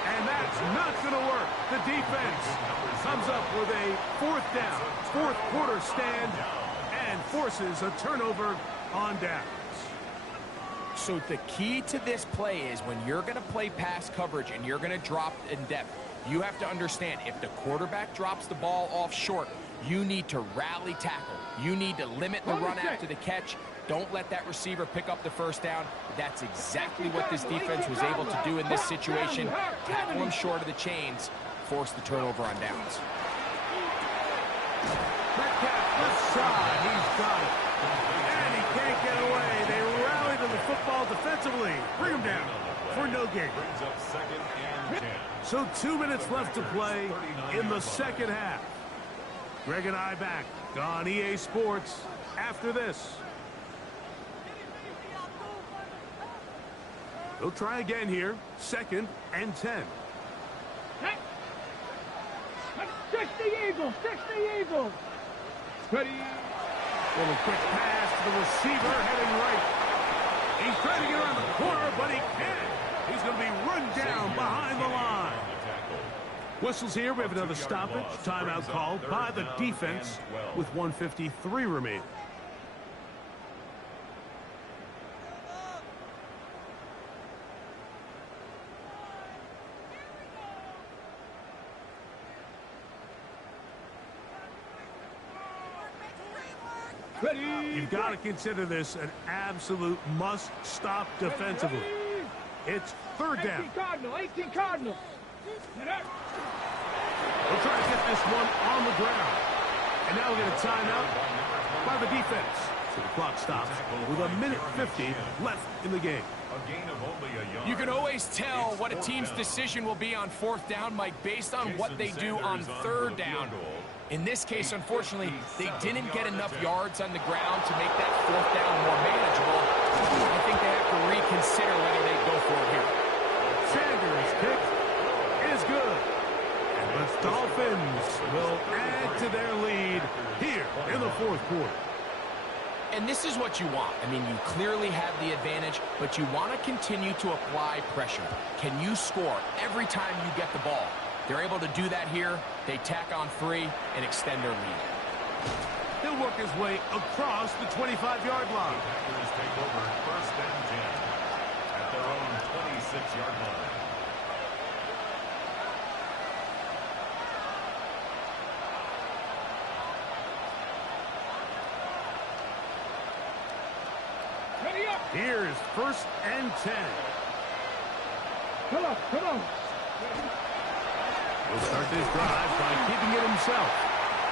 and that's not going to work. The defense comes up with a 4th down, 4th quarter stand, and forces a turnover on downs. So the key to this play is when you're going to play pass coverage and you're going to drop in depth, you have to understand if the quarterback drops the ball off short, you need to rally tackle. You need to limit the run after the catch. Don't let that receiver pick up the 1st down. That's exactly what this defense was able to do in this situation. Tackle him short of the chains, force the turnover on downs. Metcalf left side, he's got it. And he can't get away. They rally to the football defensively. Bring him down for no gain. Brings up 2nd and 10. So 2 minutes left to play in the 2nd half. Greg and I back on EA Sports after this. They'll try again here. 2nd and 10. 60 Eagles, 60 Eagles. Ready? Little quick pass to the receiver heading right. He's trying to get around the corner, but he can't. He's going to be run down behind the line. Whistles here. We have another stoppage. Timeout called by the defense with 1:53 remaining. Ready? You've got to consider this an absolute must-stop defensively. It's 3rd down. 18 Cardinal. We'll try to get this one on the ground. And now we'll get a timeout by the defense. So the clock stops with 1:50 left in the game. A gain of only a yard. You can always tell what a team's decision will be on 4th down, Mike, based on what they do on 3rd down. In this case, unfortunately, they didn't get enough yards on the ground to make that 4th down more manageable. I think they have to reconsider whether they go for it here. Sanders' kick is good. And the Dolphins will add to their lead here in the 4th quarter. And this is what you want. I mean, you clearly have the advantage, but you want to continue to apply pressure. Can you score every time you get the ball? They're able to do that here. They tack on 3 and extend their lead. He'll work his way across the 25-yard line. Packers take over 1st and 10 at their own 26-yard line. Here's 1st and 10. Come on, come on. He'll start this drive by keeping it himself.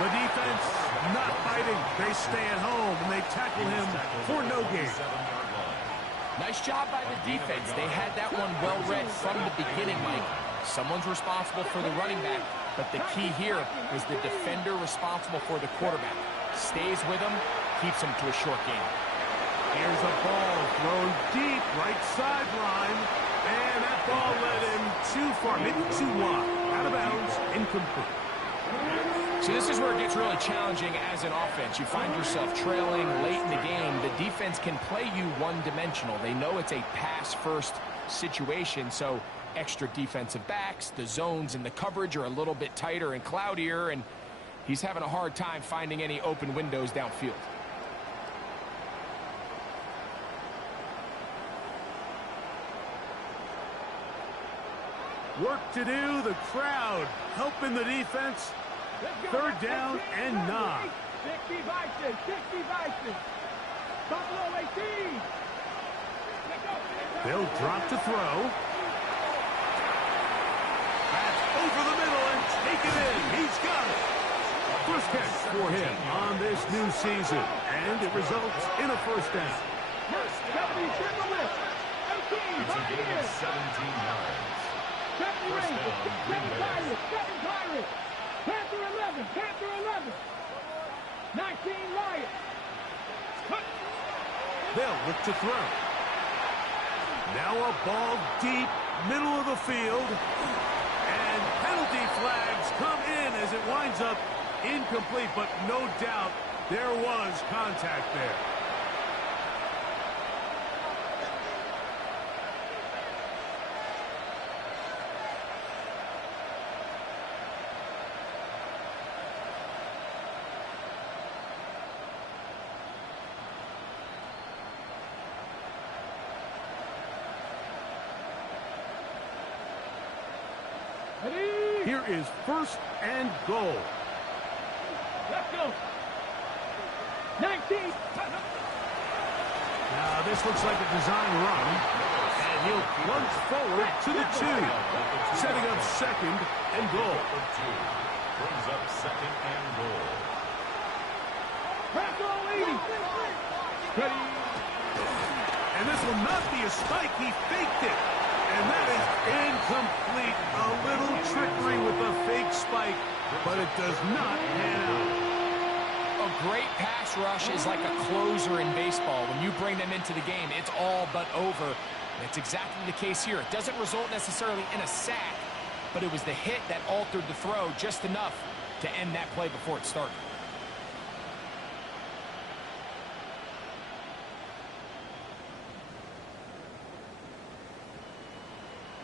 The defense not fighting. They stay at home and they tackle him for no gain. Nice job by the defense. They had that one well read from the beginning, Mike. Someone's responsible for the running back, but the key here was the defender responsible for the quarterback. Stays with him, keeps him to a short gain. Here's a ball thrown deep right sideline, and that ball led him too far, maybe too wide. Out of bounds, incomplete. See, this is where it gets really challenging as an offense. You find yourself trailing late in the game. The defense can play you one-dimensional. They know it's a pass-first situation, so extra defensive backs, the zones and the coverage are a little bit tighter and cloudier, and he's having a hard time finding any open windows downfield. Work to do, the crowd helping the defense. 3rd down and 9. 60 Vices, 60 Vices. Buffalo 18. They'll drop to throw. That's over the middle and take it in. He's got it. First catch for him on this new season, and it results in a 1st down. It's a gain of 17 yards. First down, Green Bay. Second Pirates. Panther 11, Panther 11. 19 Lions. They'll look to throw. Now a ball deep, middle of the field. And penalty flags come in as it winds up incomplete, but no doubt there was contact there. Here is 1st and goal. Let's go. 19. Now this looks like a design run. And he'll plunge forward to the 2. Setting up 2nd and goal. Brings up 2nd and goal. Ready. And this will not be a spike. He faked it. And that is incomplete. A little trickery with a fake spike, but it does not pan out. A great pass rush is like a closer in baseball. When you bring them into the game, it's all but over. That's exactly the case here. It doesn't result necessarily in a sack, but it was the hit that altered the throw just enough to end that play before it started.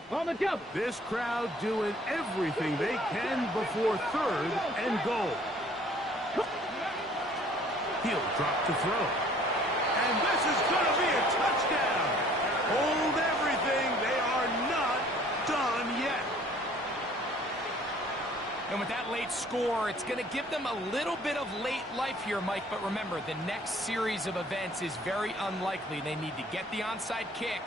On the jump. This crowd doing everything they can before 3rd and goal. He'll drop to throw. And this is going to be a touchdown. Hold everything. They are not done yet. And with that late score, it's going to give them a little bit of late life here, Mike. But remember, the next series of events is very unlikely. They need to get the onside kick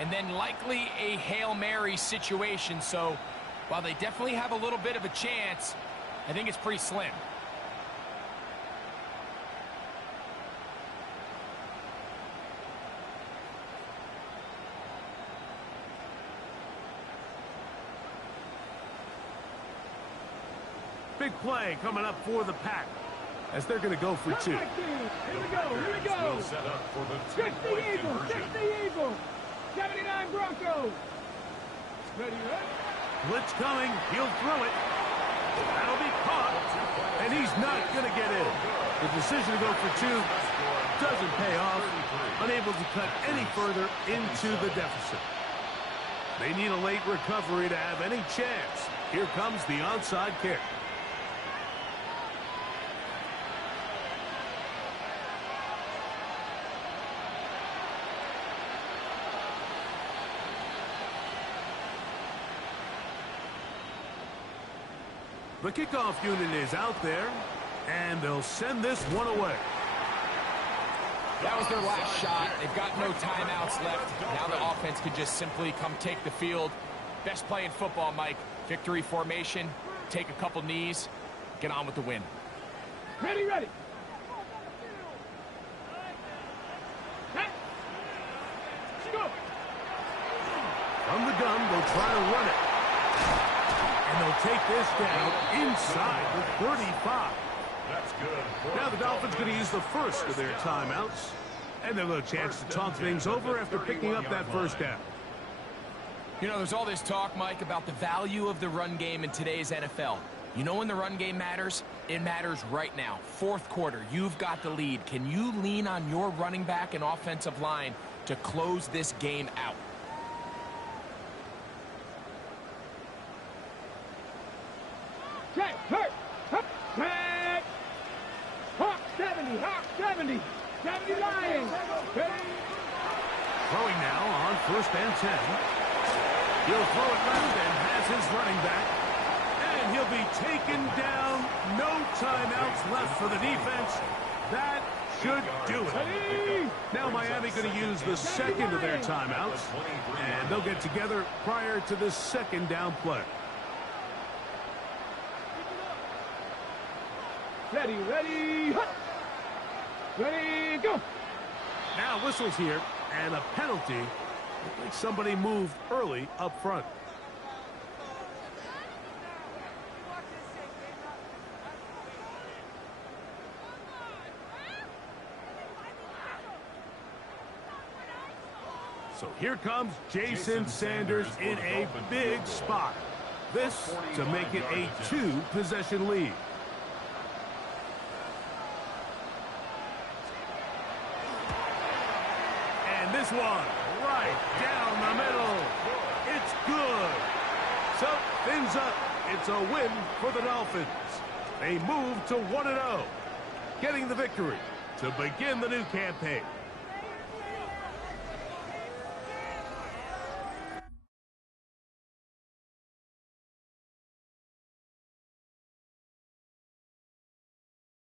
and then likely a Hail Mary situation. So while they definitely have a little bit of a chance, I think it's pretty slim. Big play coming up for the Pack as they're going to go for 2. Here we go, here we go. Will set up for the 60 2-point Eagles, conversion. 60 Eagles. 79 Broncos. Ready, Blitz coming. He'll throw it. That'll be caught. And he's not going to get in. The decision to go for 2 doesn't pay off. Unable to cut any further into the deficit. They need a late recovery to have any chance. Here comes the onside kick. The kickoff unit is out there, and they'll send this one away. That was their last shot. They've got no timeouts left. Now the offense can just simply come take the field. Best play in football, Mike. Victory formation, take a couple knees, get on with the win. Ready, ready. Go. From the gun, they'll try to run it. And they'll take this down inside the 35. That's good. Now the Dolphins going to use the first of their timeouts. And they'll have a chance to talk things over after picking up that first down. You know, there's all this talk, Mike, about the value of the run game in today's NFL. You know when the run game matters? It matters right now. Fourth quarter, you've got the lead. Can you lean on your running back and offensive line to close this game out? Check, hurt, check. Hawk 70, Hawk 70. 70 Lions. Throwing now on 1st and 10. He'll throw it left and has his running back. And he'll be taken down. No timeouts left for the defense. That should do it. Now Miami going to use the second of their timeouts. And they'll get together prior to the second down play. Ready, ready, hut. Ready, go. Now whistles here, and a penalty. Looks like somebody moved early up front. So here comes Jason Sanders in a big spot. This to make it a 2-possession lead. And this one right down the middle. It's good. So things up. It's a win for the Dolphins. They move to 1-0, getting the victory to begin the new campaign.